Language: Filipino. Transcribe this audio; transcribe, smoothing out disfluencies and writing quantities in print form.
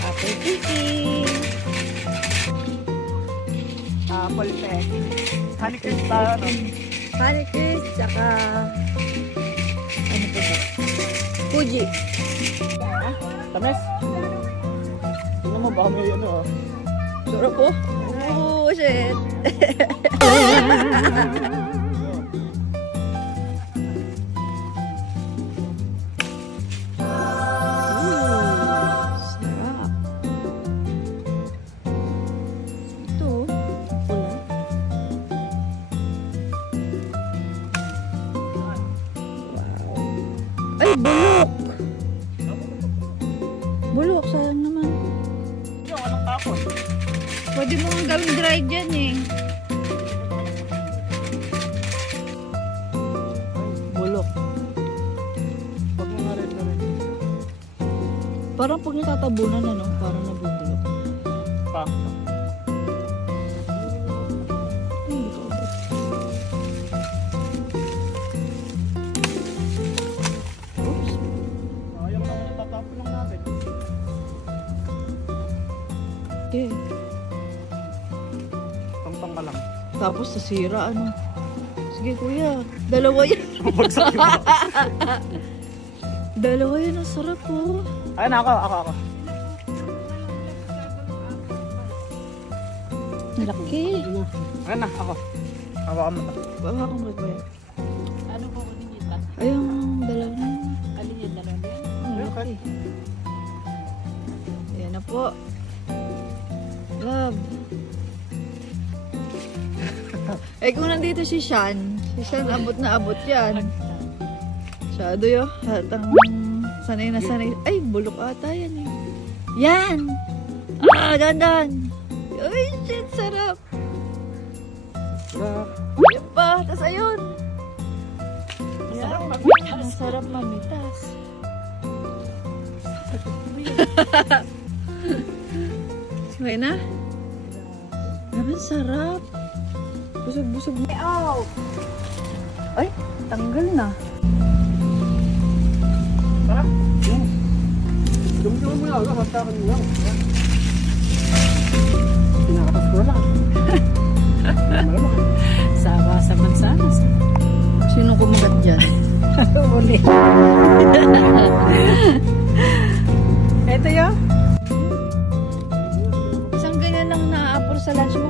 Apple picking. Apple pecking. Honeycrisp tayo, no? Honeycrisp, tsaka ano po ba? Fuji. Tamis. Tingnan mo ba may ano, oh. Sarap po. Oh, shit. Ay, bulok! Bulok, sayang naman. Yung anong tapon? Pwede mo nga gawing dried dyan eh. Bulok. Pag mga red na rin. Parang pag natatabunan ano, parang nabubulok. Pa. Hindi ko ba? Oops. Ayaw naman natatapon lang natin. Okay. Tangtang ka lang. Tapos nasira ano. Sige kuya, dalawa yan. Mabagsak yung mga. Dalawa yan, ang sarap po. Ayun, ako. Laki. Ayun na, ako. Hawakan mo ito. Bawa kong magbayan. Ano po ko din yun? Ayun, dalawa na. Alin yung dalawa na yan? Ang laki. Ayan na po. Love. Eh kung nandito si Shan abot na abot yan. Masyado yun. Hatang sanay na sanay. Ay, bulok ata yan eh. Yan! Ah, dandan! Ay, shit, sarap! Yan pa, tas ayun! Yan, masarap mamitas. Okay na? Naman sarap. Busog-busog. Oh! Ay, tanggal na. Tara. Dumdum mo lang. Hastakan mo lang. Pinakatas ko lang. Sawa sa mansanas. Sino kumagat dyan? Uli. Ito yun. Isang ganyan lang na-apple sa lunch mo.